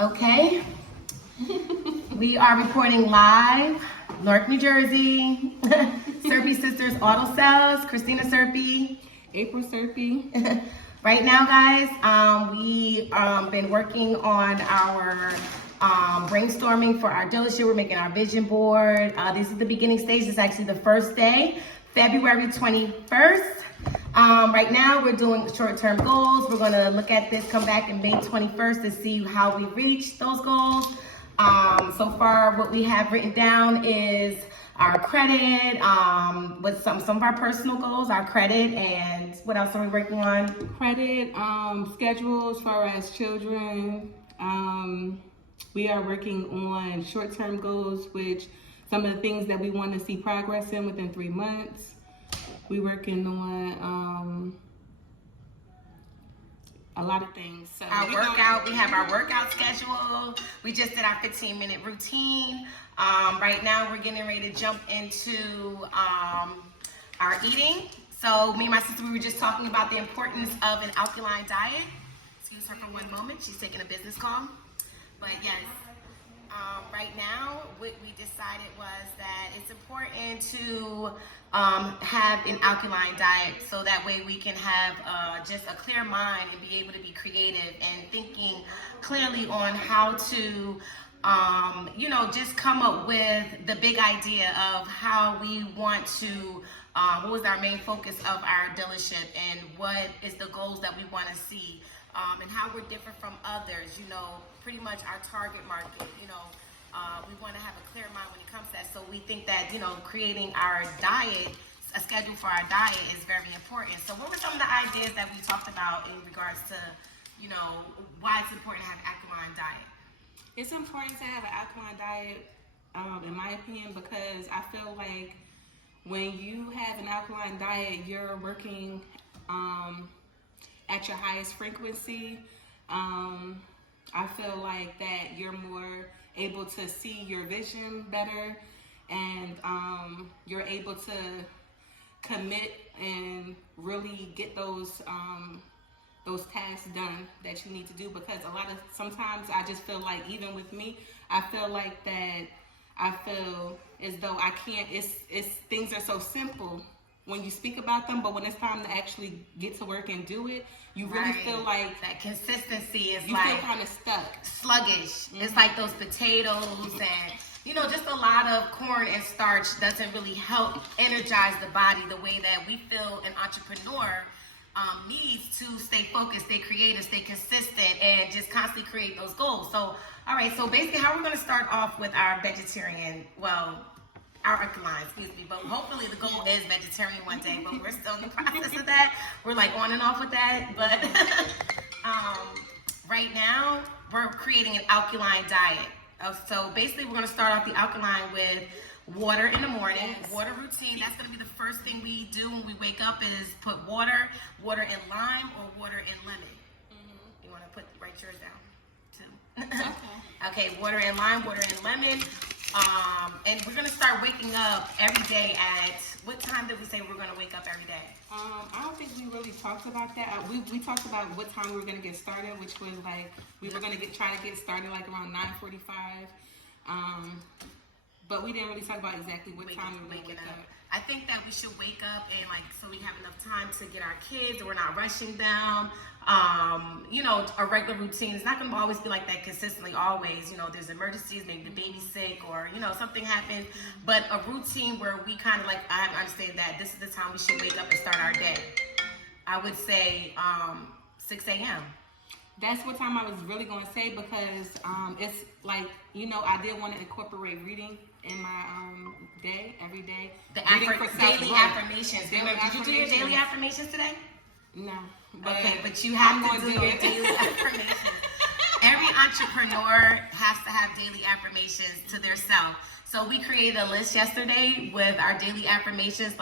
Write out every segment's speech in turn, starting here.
Okay, we are reporting live, Newark, New Jersey. Serpy Sisters Auto Sales, Christina Serpy. April Serpy. Right now, guys, we been working on our brainstorming for our dealership. We're making our vision board. This is the beginning stage. This is actually the first day, February 21st. Right now, we're doing short-term goals. We're going to look at this, come back in May 21st to see how we reach those goals. So far, what we have written down is our credit, with some of our personal goals, our credit, and what else are we working on? Credit, schedule as far as children. We are working on short-term goals, which some of the things that we want to see progress in within 3 months. We're working on a lot of things. So our workout, we have our workout schedule. We just did our 15-minute routine. Right now we're getting ready to jump into our eating. So me and my sister, we were just talking about the importance of an alkaline diet. Excuse her for one moment. She's taking a business call. But yes, right now what we decided was that it's important to have an alkaline diet, so that way we can have just a clear mind and be able to be creative and thinking clearly on how to just come up with the big idea of how we want to, what was our main focus of our dealership, and what is the goals that we want to see, and how we're different from others, pretty much our target market, we want to have a clear mind when it comes to that. So we think that, creating our diet, a schedule for our diet is very important. So what were some of the ideas that we talked about in regards to, why it's important to have an alkaline diet? It's important to have an alkaline diet, in my opinion, because I feel like when you have an alkaline diet, you're working at your highest frequency. I feel like that you're more able to see your vision better, and you're able to commit and really get those tasks done that you need to do. Because sometimes I just feel like, even with me, I feel like that I feel as though I can't, it's things are so simple when you speak about them, but when it's time to actually get to work and do it, you really feel like that consistency is you feel kind of stuck, sluggish. It's like those potatoes and just a lot of corn and starch doesn't really help energize the body the way that we feel an entrepreneur needs to stay focused, stay creative, stay consistent, and just constantly create those goals. So, all right, so basically how we're going to start off with our vegetarian, our alkaline, but hopefully the goal is vegetarian one day, but we're still in the process of that. We're like on and off with that, but right now we're creating an alkaline diet. So basically we're going to start off the alkaline with water in the morning. Yes. Water routine, that's going to be the first thing we do when we wake up, is put water in lime or water in lemon. Mm-hmm. You want to write yours down too? Okay, water in lime, water in lemon. And we're going to start waking up every day at, what time did we say we're going to wake up every day? I don't think we really talked about that. We talked about what time we were going to get started, which was like, we were going to try to get started like around 9:45. But we didn't really talk about exactly what time we were going to wake up. I think that we should wake up and so we have enough time to get our kids and we're not rushing them. A regular routine is not going to always be like that consistently always. There's emergencies, maybe the baby's sick or, something happens. But a routine where we kind of I understand that this is the time we should wake up and start our day. I would say 6 a.m. That's what time I was really going to say, because it's like, I did want to incorporate reading in my day, every day. Daily affirmations. Did you do your daily affirmations today? No. Okay, but you have to do your daily affirmations. Every entrepreneur has to have daily affirmations to their self. So we created a list yesterday with our daily affirmations,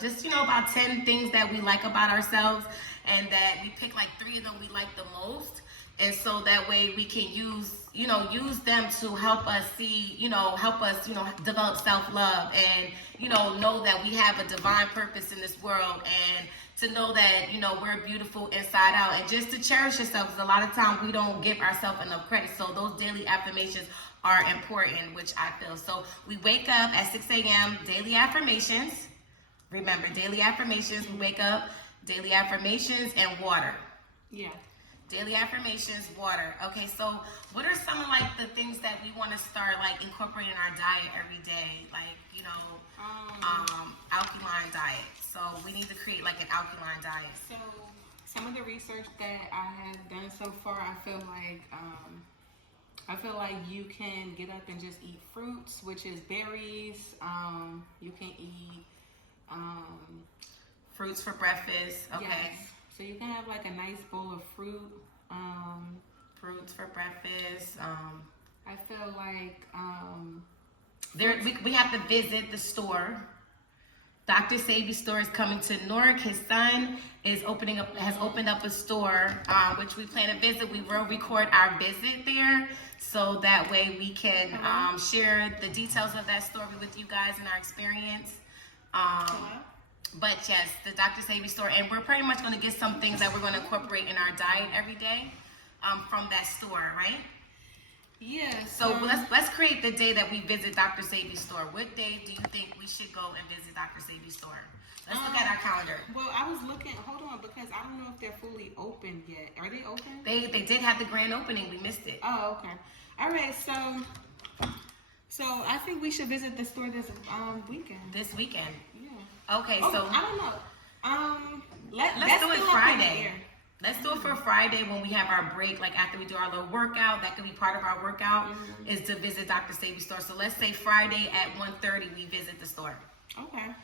just about 10 things that we like about ourselves, and that we picked 3 of them we like the most. And so that way we can use them to help us see, develop self-love and, know that we have a divine purpose in this world, and to know that, we're beautiful inside out, and just to cherish yourself, because a lot of times we don't give ourselves enough credit. So those daily affirmations are important, which I feel. So we wake up at 6 a.m., daily affirmations. Remember, daily affirmations, we wake up, daily affirmations, and water. Yeah. Daily affirmations, water. Okay, so what are some of like the things that we want to start like incorporating in our diet every day? Like, alkaline diet. So we need to create like an alkaline diet. So some of the research that I have done so far, I feel like you can get up and just eat fruits, which is berries. You can eat fruits for breakfast. Okay. Yes. So you can have like a nice bowl of fruit. Fruits for breakfast. I feel like we have to visit the store. Dr. Sabi's store is coming to Newark. His son has opened up a store, which we plan to visit. We will record our visit there, so that way we can share the details of that story with you guys and our experience. But yes, the Dr. Sabi store, and we're pretty much going to get some things that we're going to incorporate in our diet every day from that store, right? Yeah. So let's create the day that we visit Dr. Sabi's store. What day do you think we should go and visit Dr. Sabi's store? Let's look at our calendar. Well, I was looking. Hold on, because I don't know if they're fully open yet. Are they open? They did have the grand opening. We missed it. Oh, okay. All right. So I think we should visit the store this weekend. This weekend. Yeah. Okay. Oh, so I don't know. Let's do it Friday. Let's do it for Friday when we have our break, like after we do our little workout. That could be part of our workout, is to visit Dr. Sabi's store. So let's say Friday at 1:30 we visit the store. Okay.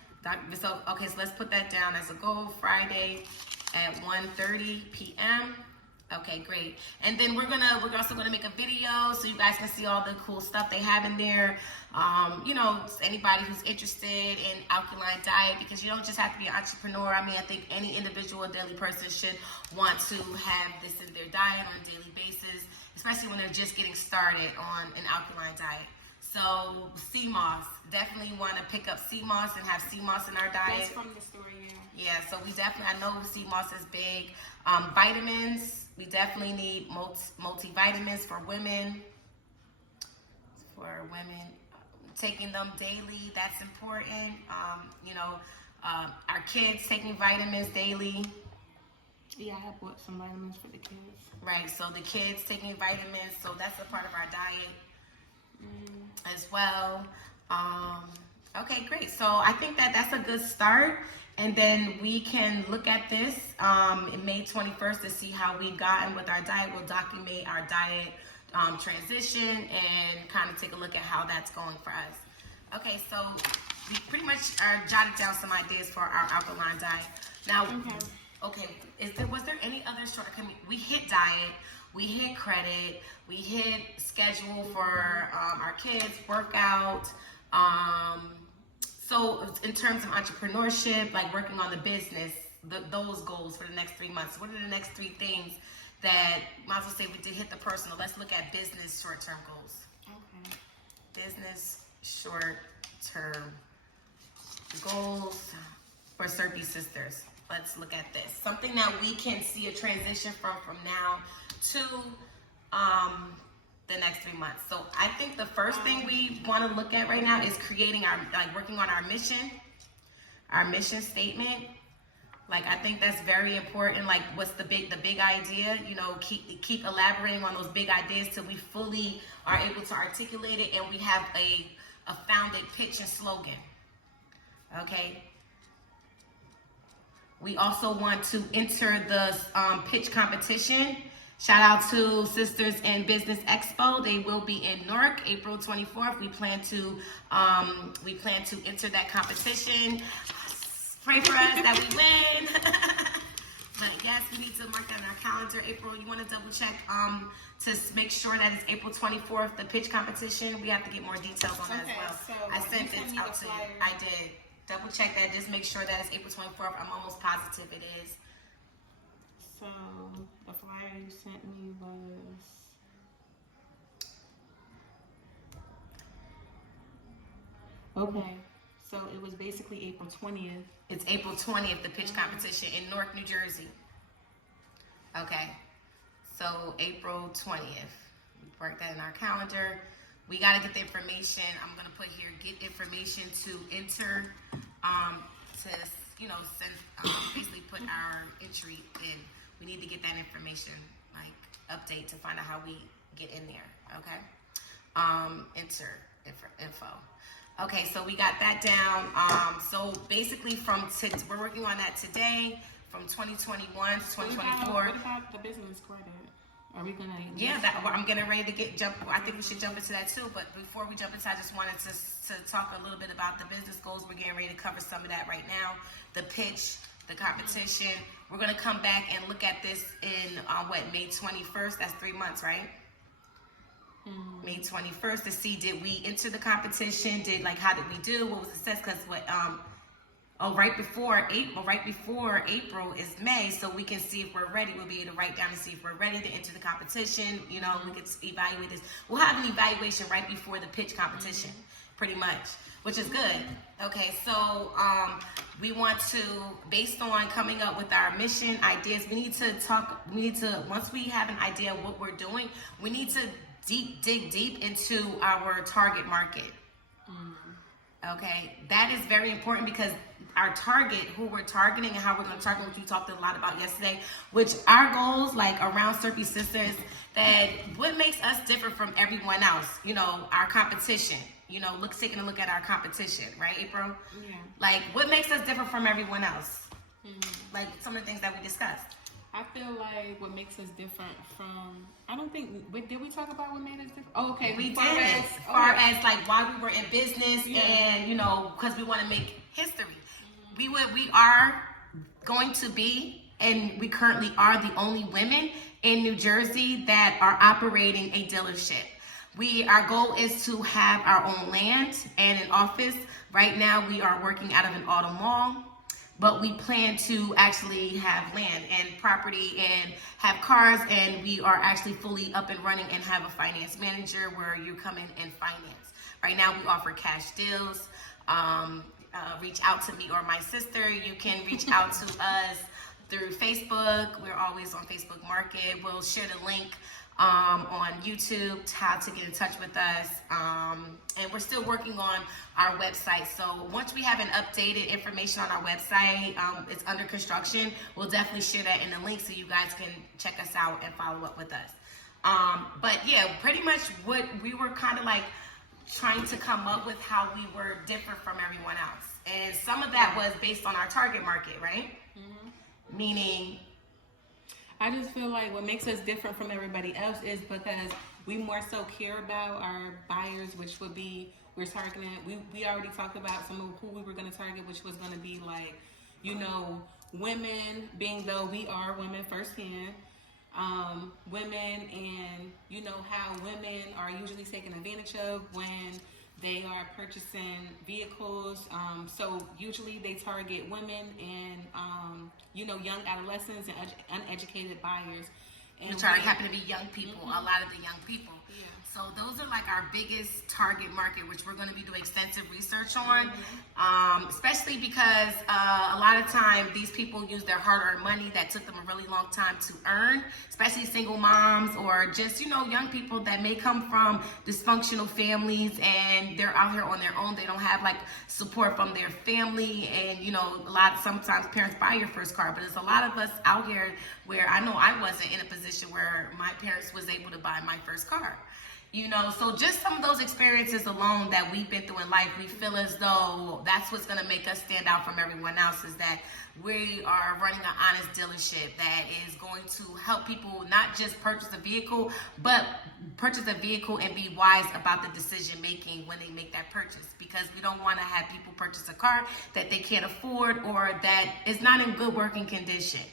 So let's put that down as a goal. Friday at 1:30 p.m. Okay, great. And then we're also gonna make a video so you guys can see all the cool stuff they have in there. Anybody who's interested in alkaline diet, because you don't just have to be an entrepreneur. I mean, I think any individual daily person should want to have this in their diet on a daily basis, especially when they're just getting started on an alkaline diet. So sea moss, definitely want to pick up sea moss and have sea moss in our diet. That's from the store, yeah. Yeah, so I know sea moss is big. Vitamins, we definitely need multivitamins for women. Taking them daily, that's important. Our kids taking vitamins daily. Yeah, I have bought some vitamins for the kids. Right, so the kids taking vitamins, so that's a part of our diet as well. Okay, great. So I think that's a good start. And then we can look at this in May 21st to see how we've gotten with our diet. We'll document our diet transition and kind of take a look at how that's going for us. Okay, so we pretty much jotted down some ideas for our alkaline diet. Now, was there any other shortcoming? We hit diet, we hit credit, we hit schedule for our kids, workout. So in terms of entrepreneurship, like working on the business, those goals for the next 3 months, what are the next 3 things that, might as well say we did hit the personal. Let's look at business short-term goals. Okay. Business short-term goals for Serpy Sisters. Let's look at this. Something that we can see a transition from now to the next 3 months. So I think the first thing we want to look at right now is creating working on our mission statement. Like, I think that's very important. Like, what's the big idea? Keep elaborating on those big ideas till we fully are able to articulate it and we have a founded pitch and slogan. Okay. We also want to enter the pitch competition. Shout out to Sisters in Business Expo. They will be in Newark, April 24th. We plan to enter that competition. Pray for us that we win. But yes, we need to mark that on our calendar. April, you want to double check to make sure that it's April 24th, the pitch competition. We have to get more details on that as well. So I sent it out to you. I did. Double check that. Just make sure that it's April 24th. I'm almost positive it is. So the flyer you sent me was okay. So it was basically April 20th. It's April 20th, the pitch competition in Newark, New Jersey. Okay. So April 20th. We work that in our calendar. We got to get the information. I'm going to put here, get information to enter, to, send, basically put our entry in. We need to get that information, like update to find out how we get in there. Okay. Enter info. Okay, so we got that down. So basically we're working on that today from 2021 to 2024. What about the business credit? Are we gonna? Yeah, I'm getting ready to jump. I think we should jump into that too. But before we jump into, I just wanted to talk a little bit about the business goals. We're getting ready to cover some of that right now. The pitch, the competition. We're gonna come back and look at this in May 21st. That's 3 months, right? May 21st to see, did we enter the competition? How did we do? What was the success? Because right before April is May, so we can see if we're ready. We'll be able to write down and see if we're ready to enter the competition. We can evaluate this. We'll have an evaluation right before the pitch competition, pretty much, which is good. Okay, so we want to, based on coming up with our mission ideas, once we have an idea of what we're doing, we need to dig deep into our target market. Okay, that is very important because our target, who we're targeting and how we're going to target, which we talked a lot about yesterday, which our goals, like around Ssas Sisters, that what makes us different from everyone else, our competition, taking a look at our competition, right, April? Yeah. Like, what makes us different from everyone else? Like some of the things that we discussed. I feel like what makes us different from, I don't think, did we talk about what made us different? Oh, okay. We did. As far as like why we were in business and, because we want to make history. We are going to be, and we currently are the only women in New Jersey that are operating a dealership. Our goal is to have our own land and an office. Right now we are working out of an auto mall. But we plan to actually have land and property and have cars, and we are actually fully up and running and have a finance manager where you come in and finance. Right now we offer cash deals. Reach out to me or my sister. You can reach out to us through Facebook. We're always on Facebook Market. We'll share the link on YouTube, how to get in touch with us. And we're still working on our website. So once we have an updated information on our website, it's under construction. We'll definitely share that in the link so you guys can check us out and follow up with us. But yeah, pretty much what we were kind of like trying to come up with how we were different from everyone else. And some of that was based on our target market, right? Meaning, I just feel like what makes us different from everybody else is because we more so care about our buyers, which would be, we're targeting, we already talked about some of who we were going to target, which was going to be like, women, being though we are women firsthand, women, and how women are usually taken advantage of when they are purchasing vehicles. So usually they target women and young adolescents and uneducated buyers. And which happen to be young people, a lot of the young people. Yeah. So those are like our biggest target market, which we're going to be doing extensive research on, especially because a lot of time these people use their hard-earned money that took them a really long time to earn, especially single moms or just, young people that may come from dysfunctional families and they're out here on their own. They don't have like support from their family, and sometimes parents buy your first car, but there's a lot of us out here where I know I wasn't in a position where my parents was able to buy my first car. So just some of those experiences alone that we've been through in life, we feel as though that's what's going to make us stand out from everyone else, is that we are running an honest dealership that is going to help people not just purchase a vehicle, but purchase a vehicle and be wise about the decision making when they make that purchase, because we don't want to have people purchase a car that they can't afford or that is not in good working condition.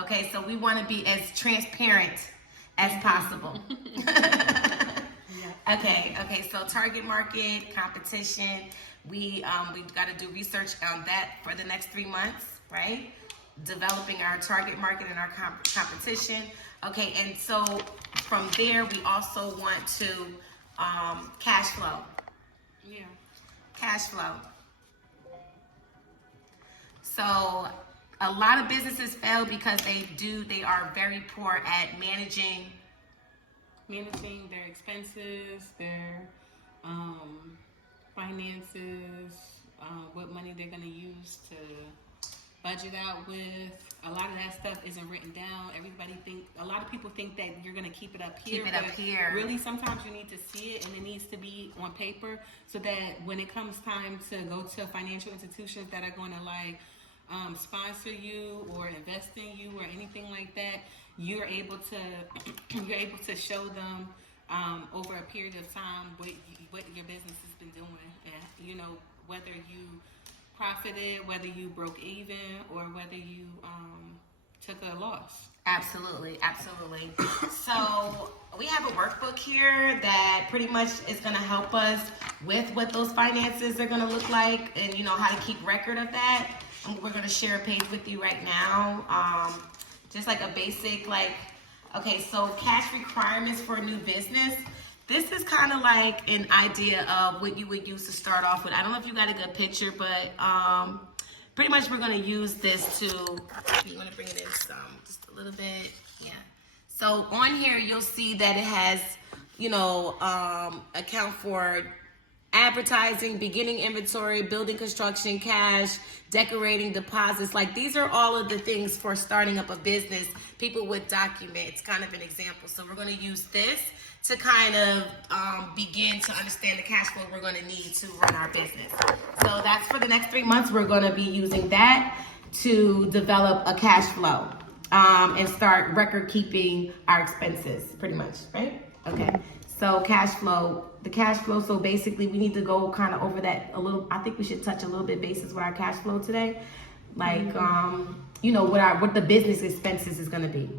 Okay, so we want to be as transparent as possible. Okay, so target market, competition, we got to do research on that for the next 3 months, right? developing our target market and our competition. Okay, and so from there, we also want to cash flow. Yeah. Cash flow. So a lot of businesses fail because they are very poor at managing their expenses, their finances, what money they're going to use to budget out with. A lot of that stuff isn't written down. A lot of people think that you're going to keep it up here. Keep it up here. Really, sometimes you need to see it, and it needs to be on paper so that when it comes time to go to financial institutions that are going to like sponsor you or invest in you or anything like that, you're able to show them over a period of time what your business has been doing, and you know whether you profited, whether you broke even, or whether you took a loss. Absolutely, absolutely. So we have a workbook here that pretty much is going to help us with what those finances are going to look like, and you know how to keep record of that. And we're going to share a page with you right now, just like a basic okay, so cash requirements for a new business. This is kind of like an idea of what you would use to start off with. I don't know if you got a good picture, but pretty much we're going to use this to, you want to bring it in just a little bit. Yeah. So on here, you'll see that it has, account for advertising, beginning inventory, building construction, cash, decorating, deposits. Like these are all of the things for starting up a business. People would document. It's kind of an example. So we're going to use this to kind of begin to understand the cash flow we're going to need to run our business. So that's for the next 3 months. We're going to be using that to develop a cash flow and start record keeping our expenses, pretty much, right? Okay. So the cash flow. So basically we need to go kind of over that a little. I think we should touch a little bit basis with our cash flow today. Like, what the business expenses is going to be.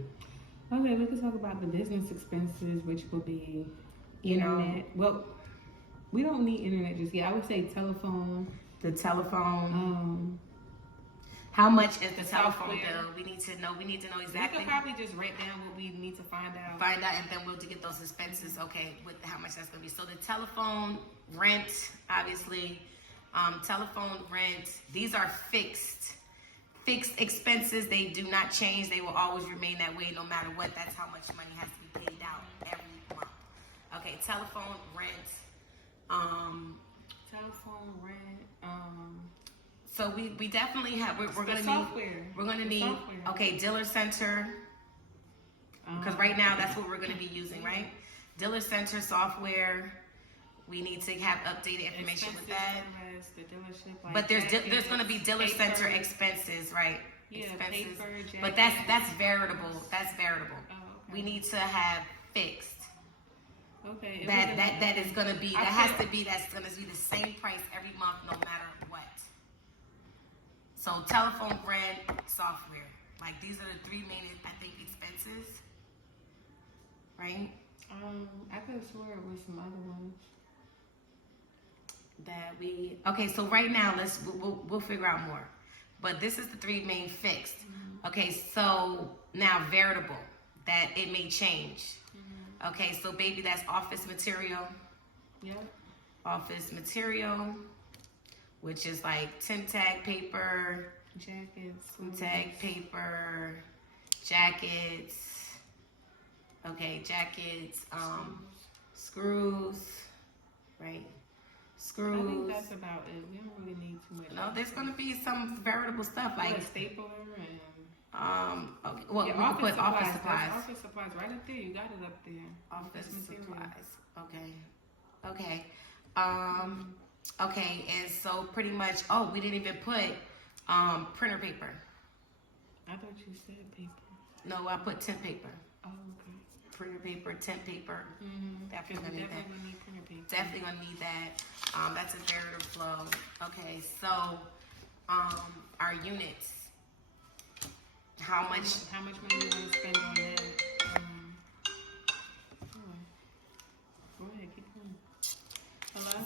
Okay, we can talk about the business expenses, which will be internet. Well, we don't need internet just yet. I would say telephone. The telephone. How much is the telephone bill? We need to know exactly. We could probably just write down what we need to find out. And then we'll get those expenses. Okay, with how much that's going to be. So the telephone, rent, obviously, telephone, rent. These are fixed expenses. They do not change. They will always remain that way no matter what. That's how much money has to be paid out every month. Okay, telephone, rent. Telephone, rent. So we definitely have. We're gonna software. We're gonna need. Software. Okay, dealer center. Because right now that's what we're gonna be using, right? Dealer center software. We need to have updated information with that. The dealership, like but there's going to be dealer center expenses, right? Yeah, expenses. Paper, jackets. But that's variable. That's variable. Oh, okay. We need to have fixed. Okay. That is going to be that's going to be the same price every month, no matter what. So telephone, rent, software. Like these are the 3 main, I think, expenses. Right? I could have swore it was some other ones. Okay, so right now we'll figure out more, but this is the 3 main fixed. Okay, so now variable that it may change. Okay, so baby, that's office material. Yep. Office material, which is like temp tag paper, jackets, tag paper, jackets. Okay, jackets, screws, right? Screws. I think that's about it. We don't really need too much. No, there's gonna be some variable stuff like stapler and. Okay. Well, we can put office supplies. Office supplies right up there. You got it up there. Office supplies. Okay. Okay. And so pretty much. Oh, we didn't even put printer paper. I thought you said paper. No, I put temp paper. Oh, okay. Printer paper, temp paper. Definitely gonna need that. Need printer paper. Definitely gonna need that. That's a variable flow. Okay, so our units. How much money you want to spend on that? Go ahead, keep going. Hello?